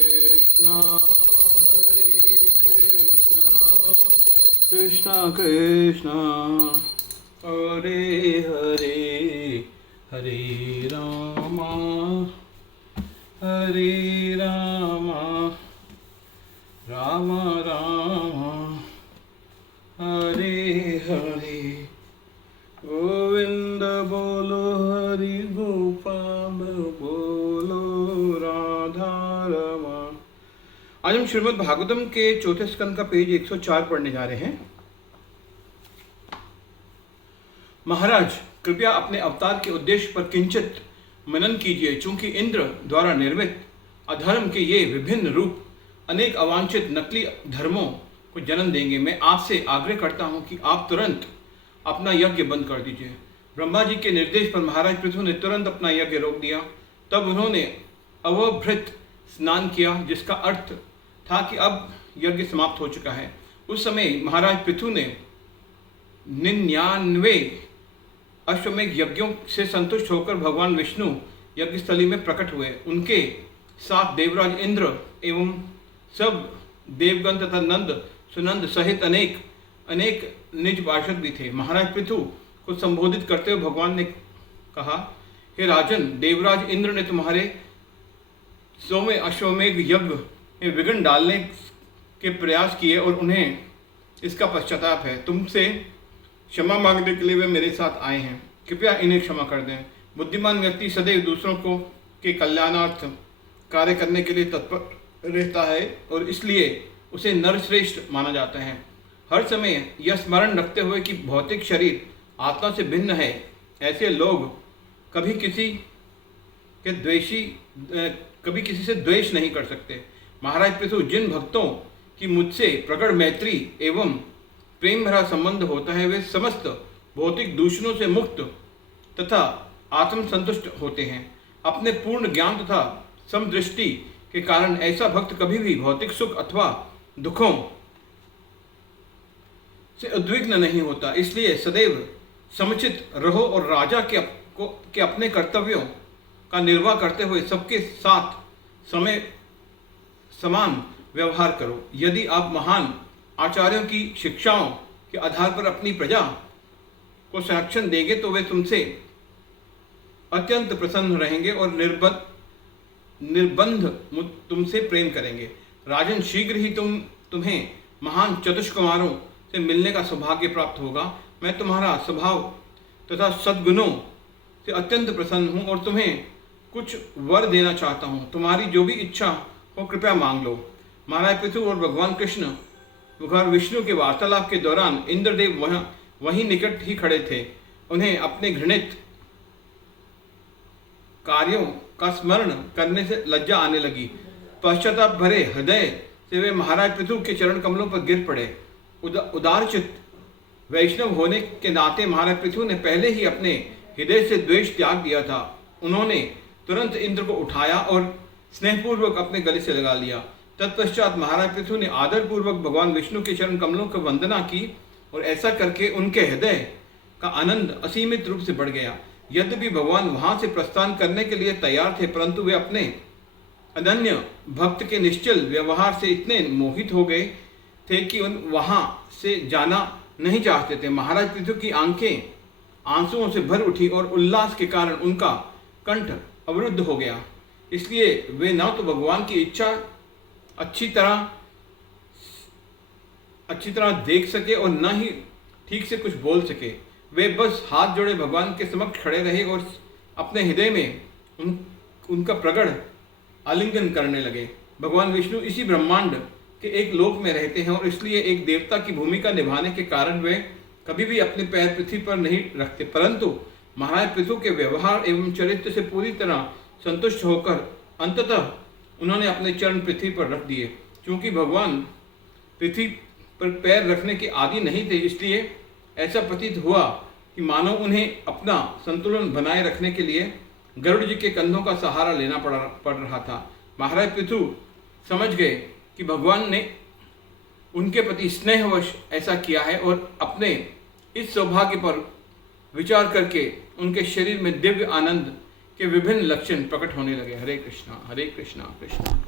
कृष्णा हरे कृष्णा कृष्णा कृष्णा हरे हरे हरे रामा हरे रामा राम राम हरे हरे गोविंद बोलो हरि गोपाल बोलो राधा रमण। आज हम श्रीमद् भागवतम के चौथे स्कंद का पेज 104 पढ़ने जा रहे हैं। महाराज, कृपया अपने अवतार के उद्देश्य पर किंचित मनन कीजिए। चूंकि इंद्र द्वारा निर्मित अधर्म के ये विभिन्न रूप अनेक अवांछित नकली धर्मों को जन्म देंगे। मैं आपसे आग्रह करता हूं कि आप तुरंत अपना यज्ञ बंद कर दीजिए। ब्रह्मा जी के निर्देश पर महाराज पृथु ने तुरंत अपना यज्ञ रोक दिया। तब उन्होंने अवभृत स्नान किया, जिसका अर्थ था कि अब यज्ञ समाप्त हो चुका है। उस समय महाराज पृथु ने 99 अश्वमेध यज्ञों से संतुष्ट होकर भगवान विष्णु यज्ञस्थली में प्रकट हुए। उनके साथ देवराज इंद्र एवं सब देवगण तथा नंद सुनंद सहित अनेक निज पार्षद भी थे। महाराज पृथु को संबोधित करते हुए भगवान ने कहा, हे राजन, देवराज इंद्र ने तुम्हारे 100वें अश्वमेध यज्ञ में विघ्न डालने के प्रयास किए और उन्हें इसका पश्चाताप है। तुमसे क्षमा मांगने के लिए वे मेरे साथ आए हैं। कृपया इन्हें क्षमा कर दें। बुद्धिमान व्यक्ति सदैव दूसरों को के कल्याणार्थ कार्य करने के लिए तत्पर रहता है और इसलिए उसे नरश्रेष्ठ माना जाता है। हर समय यह स्मरण रखते हुए कि भौतिक शरीर आत्मा से भिन्न है, ऐसे लोग कभी किसी से द्वेष नहीं कर सकते। महाराज पृथु, जिन भक्तों की मुझसे प्रकट मैत्री एवं प्रेम भरा संबंध होता है, वे समस्त भौतिक दूषणों से मुक्त तथा आत्म संतुष्ट होते हैं। अपने पूर्ण ज्ञान तथा समदृष्टि के कारण ऐसा भक्त कभी भी भौतिक सुख अथवा दुखों से उद्विग्न नहीं होता। इसलिए सदैव समुचित रहो और राजा के अपने कर्तव्यों का निर्वाह करते हुए सबके साथ समान व्यवहार करो। यदि आप महान आचार्यों की शिक्षाओं के आधार पर अपनी प्रजा को संरक्षण देंगे तो वे तुमसे अत्यंत प्रसन्न रहेंगे और निर्बंध तुमसे प्रेम करेंगे। राजन, शीघ्र ही तुम्हें महान चतुष्कुमारों से मिलने का सौभाग्य प्राप्त होगा। मैं तुम्हारा स्वभाव तथा सद्गुणों से अत्यंत प्रसन्न हूँ और तुम्हें कुछ वर देना चाहता हूँ। तुम्हारी जो भी इच्छा हो कृपया मांग लो। महाराज पृथु और भगवान विष्णु के वार्तालाप के दौरान इंद्रदेव वहीं निकट ही खड़े थे। उन्हें अपने घृणित कार्यों का स्मरण करने से लज्जा आने लगी। पश्चाताप भरे हृदय से वे महाराज पृथु के चरण कमलों पर गिर पड़े। उदारचित्त वैष्णव होने के नाते महाराज पृथु ने पहले ही अपने हृदय से द्वेष त्याग दिया था। उन्होंने तुरंत इंद्र को उठाया और स्नेहपूर्वक अपने गले से लगा लिया। तत्पश्चात महाराज पृथु ने आदरपूर्वक भगवान विष्णु के चरण कमलों की वंदना की और ऐसा करके उनके हृदय का आनंद असीमित रूप से बढ़ गया। यद्यपि भगवान वहां से प्रस्थान करने के लिए तैयार थे, परंतु वे अपने अनन्य भक्त के निश्चल व्यवहार से इतने मोहित हो गए थे कि वहां से जाना नहीं चाहते थे। महाराज पृथु की आंखें आंसुओं से भर उठी और उल्लास के कारण उनका कंठ अवरुद्ध हो गया। इसलिए वे न तो भगवान की इच्छा अच्छी तरह देख सके और न ही ठीक से कुछ बोल सके। वे बस हाथ जोड़े भगवान के समक्ष खड़े रहे और अपने हृदय में उनका प्रगढ़ आलिंगन करने लगे। भगवान विष्णु इसी ब्रह्मांड के एक लोक में रहते हैं और इसलिए एक देवता की भूमिका निभाने के कारण वे कभी भी अपने पैर पृथ्वी पर नहीं रखते। परंतु महाराज पृथु के व्यवहार एवं चरित्र से पूरी तरह संतुष्ट होकर अंततः उन्होंने अपने चरण पृथ्वी पर रख दिए। क्योंकि भगवान पृथ्वी पर पैर रखने के आदि नहीं थे, इसलिए ऐसा प्रतीत हुआ कि मानो उन्हें अपना संतुलन बनाए रखने के लिए गरुड़ जी के कंधों का सहारा लेना पड़ रहा था। महाराज पृथु समझ गए कि भगवान ने उनके प्रति स्नेहवश ऐसा किया है और अपने इस सौभाग्य पर विचार करके उनके शरीर में दिव्य आनंद के विभिन्न लक्षण प्रकट होने लगे। हरे कृष्णा कृष्णा कृष्णा।